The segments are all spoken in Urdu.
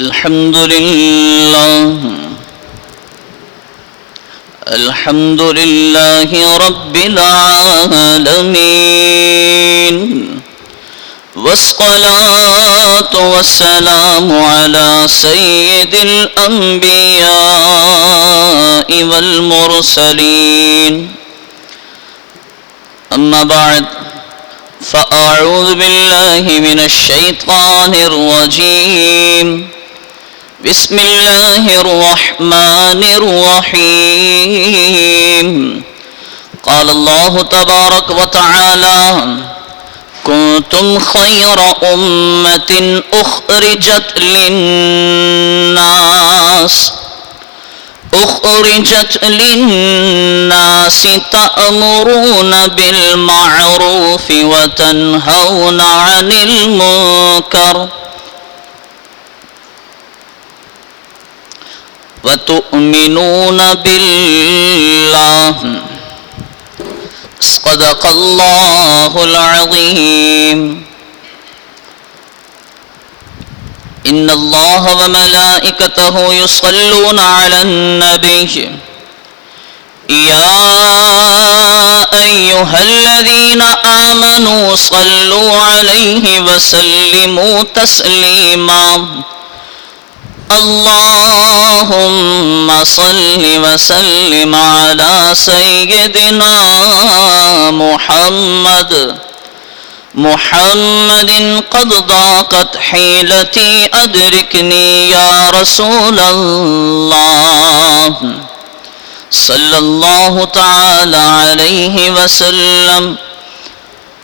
الحمد لله رب العالمين، والصلاة والسلام على سيد الأنبياء والمرسلين. أما بعد، فأعوذ بالله من الشيطان الرجيم. بسم الله الرحمن الرحيم. قال الله تبارك وتعالى: كنتم خير أمة أخرجت للناس تأمرون بالمعروف وتنهون عن المنكر وتؤمنون بالله. صدق الله العظيم. إن الله وملائكته يصلون على النبي يا أيها الذين آمنوا صلوا عليه وسلموا تسليما. اللهم صل وسلم على سيدنا محمد قد ضاقت حيلتي أدركني يا رسول الله صلى الله تعالى عليه وسلم.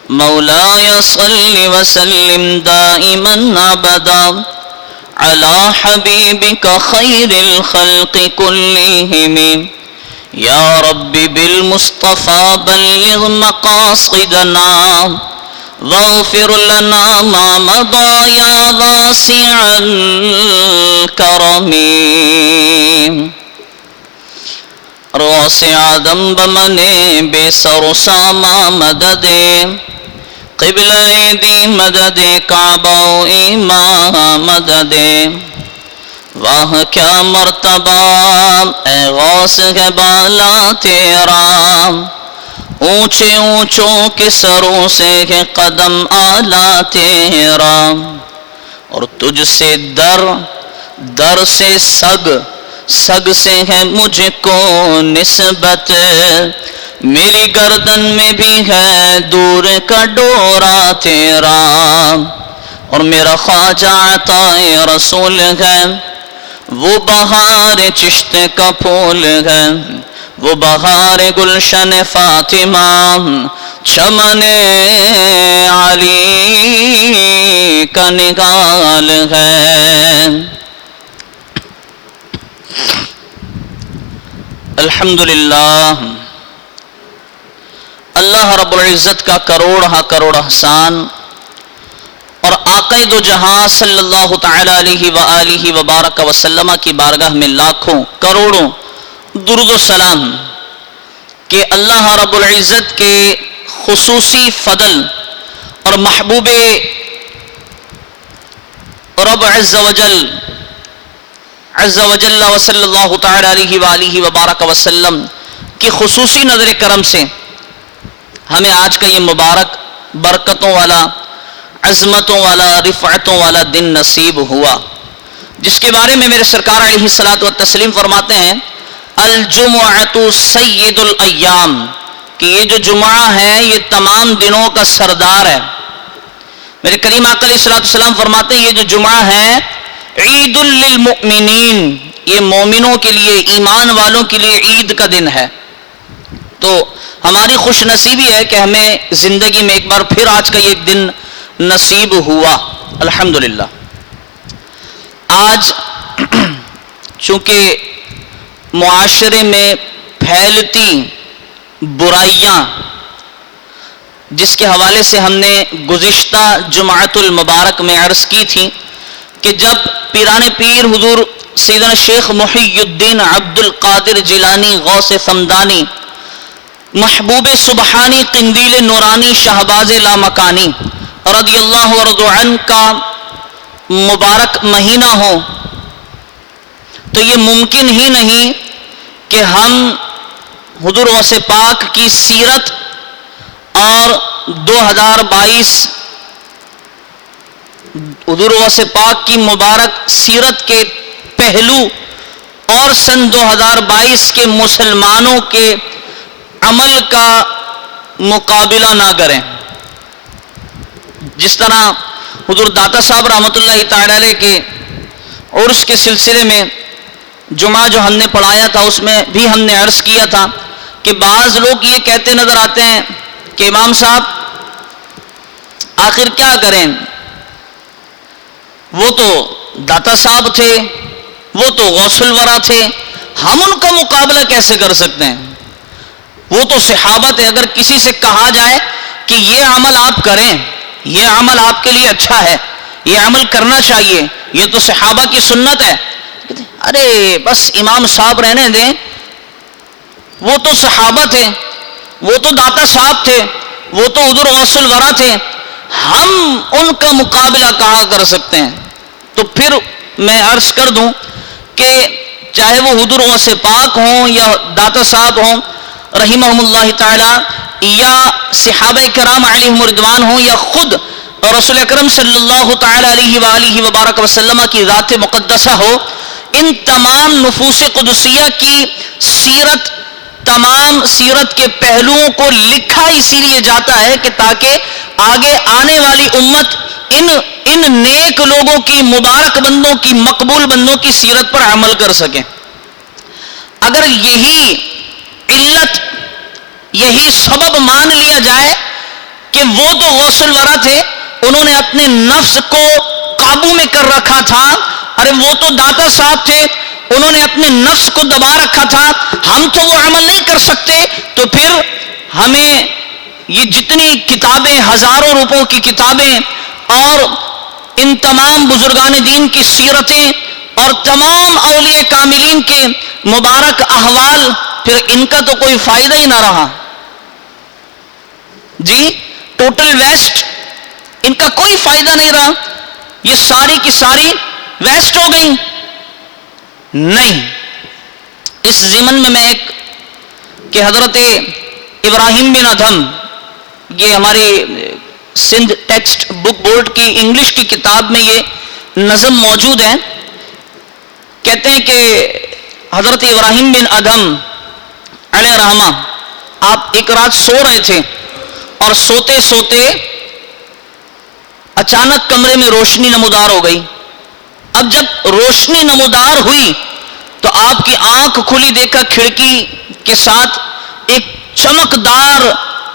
مولاي صل وسلم دائما أبدا على حبيبك خير الخلق كلهم. يا رب بالمصطفى بلغ مقاصدنا واغفر لنا ما مضى يا واسع الكرم. واسع ذنب من بے سر و ساما مدد قبلہ دی مدد کعبہ و ایمان مدد. واہ کیا مرتبہ اے غوث ہے بالا تیرا، اونچے اونچوں کے سروں سے ہے قدم آلہ تیرا. اور تجھ سے در سے سگ سے ہے مجھ کو نسبت. میری گردن میں بھی ہے دور کا ڈورا تیرا. اور میرا خواجہ عطا رسول ہے، وہ بہار چشت کا پھول ہے، وہ بہار گلشن فاطمہ چمن علی کا نگال ہے. الحمدللہ، اللہ رب العزت کا کروڑ احسان اور آقا دو جہاں صلی اللہ تعالی علیہ وآلہ وبارک وسلم کی بارگاہ میں لاکھوں کروڑوں درود و سلام کہ اللہ رب العزت کے خصوصی فضل اور محبوب رب عز وجل وصلی اللہ تعالی علیہ وآلہ وبارک وسلم کی خصوصی نظر کرم سے ہمیں آج کا یہ مبارک برکتوں والا، عظمتوں والا، رفعتوں والا دن نصیب ہوا، جس کے بارے میں میرے سرکار علیہ الصلوۃ والتسلیم فرماتے ہیں: الجمعۃ سید الایام، کہ یہ جو جمعہ ہے یہ تمام دنوں کا سردار ہے. میرے کریم آقا علیہ الصلوۃ والسلام فرماتے ہیں یہ جو جمعہ ہے عید للمؤمنین، یہ مومنوں کے لیے، ایمان والوں کے لیے عید کا دن ہے. تو ہماری خوش نصیبی ہے کہ ہمیں زندگی میں ایک بار پھر آج کا یہ دن نصیب ہوا. الحمدللہ. آج چونکہ معاشرے میں پھیلتی برائیاں، جس کے حوالے سے ہم نے گزشتہ جمعۃ المبارک میں عرض کی تھی کہ جب پیران پیر حضور سیدنا شیخ محی الدین عبد القادر جیلانی غوث سمدانی محبوب سبحانی قندیل نورانی شہباز لامکانی رضی اللہ عنہ کا مبارک مہینہ ہو تو یہ ممکن ہی نہیں کہ ہم حضور غوث پاک کی سیرت اور 2022 حضور غوث پاک کی مبارک سیرت کے پہلو اور سن 2022 کے مسلمانوں کے عمل کا مقابلہ نہ کریں. جس طرح حضور داتا صاحب رحمۃ اللہ تعالی علیہ کے عرس کے سلسلے میں جمعہ جو ہم نے پڑھایا تھا اس میں بھی ہم نے عرض کیا تھا کہ بعض لوگ یہ کہتے نظر آتے ہیں کہ امام صاحب آخر کیا کریں، وہ تو داتا صاحب تھے، وہ تو غوث الورا تھے، ہم ان کا مقابلہ کیسے کر سکتے ہیں، وہ تو صحابہ تھے. اگر کسی سے کہا جائے کہ یہ عمل آپ کریں، یہ عمل آپ کے لیے اچھا ہے، یہ عمل کرنا چاہیے، یہ تو صحابہ کی سنت ہے، ارے بس امام صاحب رہنے دیں، وہ تو صحابہ تھے، وہ تو داتا صاحب تھے، وہ تو حضور غوث الورا تھے، ہم ان کا مقابلہ کہاں کر سکتے ہیں. تو پھر میں عرض کر دوں کہ چاہے وہ حضور غوث پاک ہوں یا داتا صاحب ہوں رحمہم اللہ تعالی، یا صحابہ کرام علیہم رضوان ہوں، یا خود رسول اکرم صلی اللہ تعالی علیہ وآلہ وبارک وسلم کی ذات مقدسہ ہو، ان تمام نفوس قدسیہ کی سیرت، تمام سیرت کے پہلوؤں کو لکھا اسی لیے جاتا ہے کہ تاکہ آگے آنے والی امت ان نیک لوگوں کی، مبارک بندوں کی، مقبول بندوں کی سیرت پر عمل کر سکیں. اگر یہی علت، یہی سبب مان لیا جائے کہ وہ تو غوث الورا تھے، انہوں نے اپنے نفس کو قابو میں کر رکھا تھا، ارے وہ تو داتا صاحب تھے، انہوں نے اپنے نفس کو دبا رکھا تھا، ہم تو وہ عمل نہیں کر سکتے، تو پھر ہمیں یہ جتنی کتابیں، ہزاروں روپوں کی کتابیں اور ان تمام بزرگان دین کی سیرتیں اور تمام اولیاء کاملین کے مبارک احوال، پھر ان کا تو کوئی فائدہ ہی نہ رہا جی، ٹوٹل ویسٹ، ان کا کوئی فائدہ نہیں رہا، یہ ساری کی ساری ویسٹ ہو گئی. نہیں، اس ضمن میں ایک کہ حضرت ابراہیم بن ادھم، یہ ہماری سندھ ٹیکسٹ بک بورڈ کی انگلش کی کتاب میں یہ نظم موجود ہے. کہتے ہیں کہ حضرت ابراہیم بن ادھم علیہ رحمہ، آپ ایک رات سو رہے تھے اور سوتے سوتے اچانک کمرے میں روشنی نمودار ہو گئی. اب جب روشنی نمودار ہوئی تو آپ کی آنکھ کھلی، دیکھا کھڑکی کے ساتھ ایک چمکدار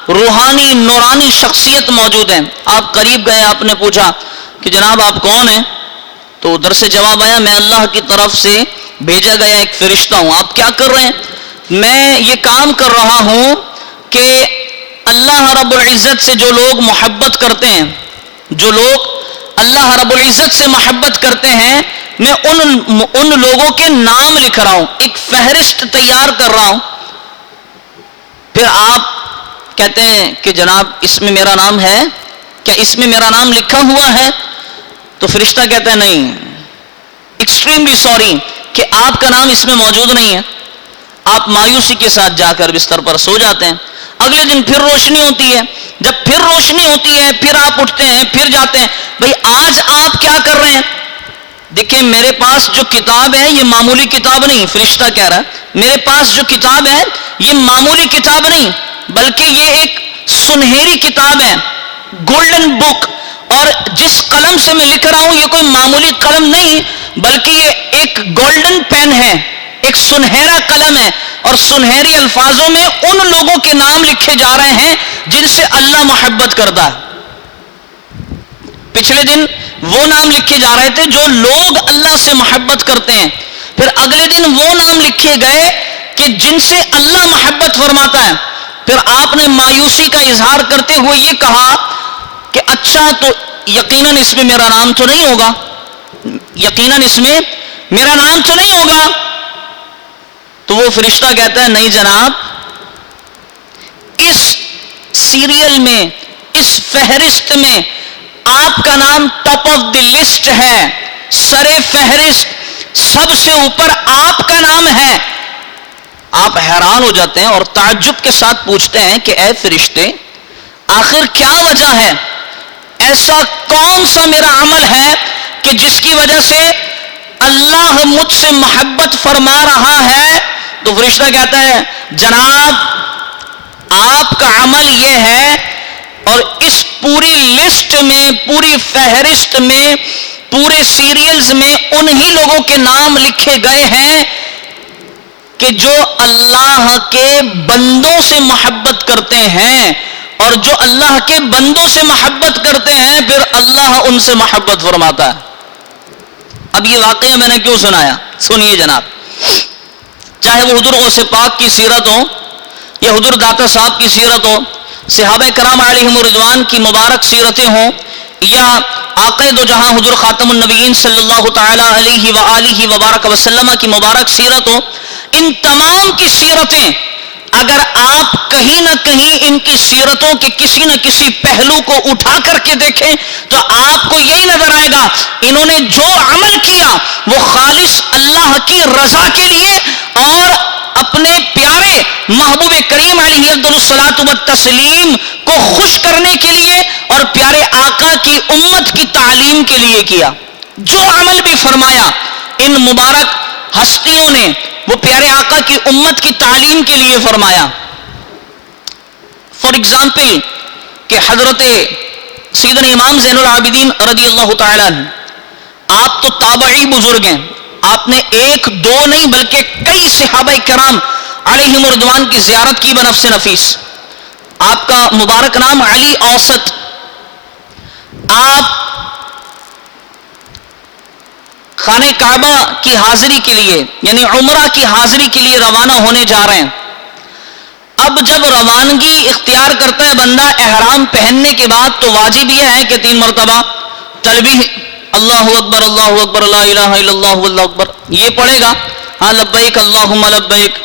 روحانی نورانی شخصیت موجود ہے. آپ قریب گئے، آپ نے پوچھا کہ جناب آپ کون ہیں؟ تو ادھر سے جواب آیا، میں اللہ کی طرف سے بھیجا گیا ایک فرشتہ ہوں. آپ کیا کر رہے ہیں؟ میں یہ کام کر رہا ہوں کہ اللہ رب العزت سے جو لوگ محبت کرتے ہیں، جو لوگ اللہ رب العزت سے محبت کرتے ہیں، میں ان لوگوں کے نام لکھ رہا ہوں، ایک فہرست تیار کر رہا ہوں. پھر آپ کہتے ہیں کہ جناب اس میں میرا نام ہے کیا؟ اس میں میرا نام لکھا ہوا ہے؟ تو فرشتہ کہتا ہے نہیں، ایکسٹریملی سوری کہ آپ کا نام اس میں موجود نہیں ہے. آپ مایوسی کے ساتھ جا کر بستر پر سو جاتے ہیں. اگلے دن پھر روشنی ہوتی ہے، جب پھر روشنی ہوتی ہے پھر آپ اٹھتے ہیں، پھر جاتے ہیں، بھئی آج آپ کیا کر رہے ہیں؟ دیکھیں میرے پاس جو کتاب ہے یہ معمولی کتاب نہیں، فرشتہ کہہ رہا ہے میرے پاس جو کتاب ہے یہ معمولی کتاب نہیں، بلکہ یہ ایک سنہری کتاب ہے، گولڈن بک. اور جس قلم سے میں لکھ رہا ہوں یہ کوئی معمولی قلم نہیں، بلکہ یہ ایک گولڈن پین ہے، ایک سنہرا قلم ہے، اور سنہری الفاظوں میں ان لوگوں کے نام لکھے جا رہے ہیں جن سے اللہ محبت کرتا ہے. پچھلے دن وہ نام لکھے جا رہے تھے جو لوگ اللہ سے محبت کرتے ہیں، پھر اگلے دن وہ نام لکھے گئے کہ جن سے اللہ محبت فرماتا ہے. پھر آپ نے مایوسی کا اظہار کرتے ہوئے یہ کہا کہ اچھا تو یقیناً اس میں میرا نام تو نہیں ہوگا، یقیناً اس میں میرا نام تو نہیں ہوگا. تو وہ فرشتہ کہتا ہے نہیں جناب، اس سیریل میں، اس فہرست میں آپ کا نام ٹاپ آف دی لسٹ ہے، سر فہرست. سب سے اوپر آپ کا نام ہے. آپ حیران ہو جاتے ہیں اور تعجب کے ساتھ پوچھتے ہیں کہ اے فرشتے، آخر کیا وجہ ہے؟ ایسا کون سا میرا عمل ہے کہ جس کی وجہ سے اللہ مجھ سے محبت فرما رہا ہے؟ تو فرشتہ کہتا ہے جناب آپ کا عمل یہ ہے، اور اس پوری لسٹ میں، پوری فہرست میں، پورے سیریلز میں انہی لوگوں کے نام لکھے گئے ہیں کہ جو اللہ کے بندوں سے محبت کرتے ہیں، اور جو اللہ کے بندوں سے محبت کرتے ہیں پھر اللہ ان سے محبت فرماتا ہے. اب یہ واقعہ میں نے کیوں سنایا؟ سنیے جناب. چاہے وہ حضور غوث پاک کی سیرت ہو یا حضور داتا صاحب کی سیرت ہو، صحابہ کرام علیہم رضوان کی مبارک سیرتیں ہوں، یا آقا دو جہاں حضور خاتم النبیین صلی اللہ تعالی علیہ وآلہ وبارک وسلم کی مبارک سیرت ہو، ان تمام کی سیرتیں اگر آپ کہیں نہ کہیں ان کی سیرتوں کے کسی نہ کسی پہلو کو اٹھا کر کے دیکھیں تو آپ کو یہی نظر آئے گا انہوں نے جو عمل کیا وہ خالص اللہ کی رضا کے لیے اور اپنے پیارے محبوب کریم علیہ افضل الصلاۃ والتسلیم کو خوش کرنے کے لیے اور پیارے آقا کی امت کی تعلیم کے لیے کیا. جو عمل بھی فرمایا ان مبارک ہستیوں نے وہ پیارے آقا کی امت کی تعلیم کے لیے فرمایا. فار ایگزامپل کہ حضرت سیدنا امام زین العابدین رضی اللہ تعالیٰ عنہ، آپ تو تابعی بزرگ ہیں، آپ نے ایک دو نہیں بلکہ کئی صحابہ کرام علیہم رضوان کی زیارت کی بنفس نفیس. آپ کا مبارک نام علی اوسط. آپ خانہ کعبہ کی حاضری کے لیے یعنی عمرہ کی حاضری کے لیے روانہ ہونے جا رہے ہیں. اب جب روانگی اختیار کرتا ہے بندہ احرام پہننے کے بعد تو واجب یہ ہے کہ 3 مرتبہ تلبیہ اللہ اکبر لا الہ الا اللہ واللہ اکبر یہ پڑھے گا. ہاں لبیک اللہم لبیک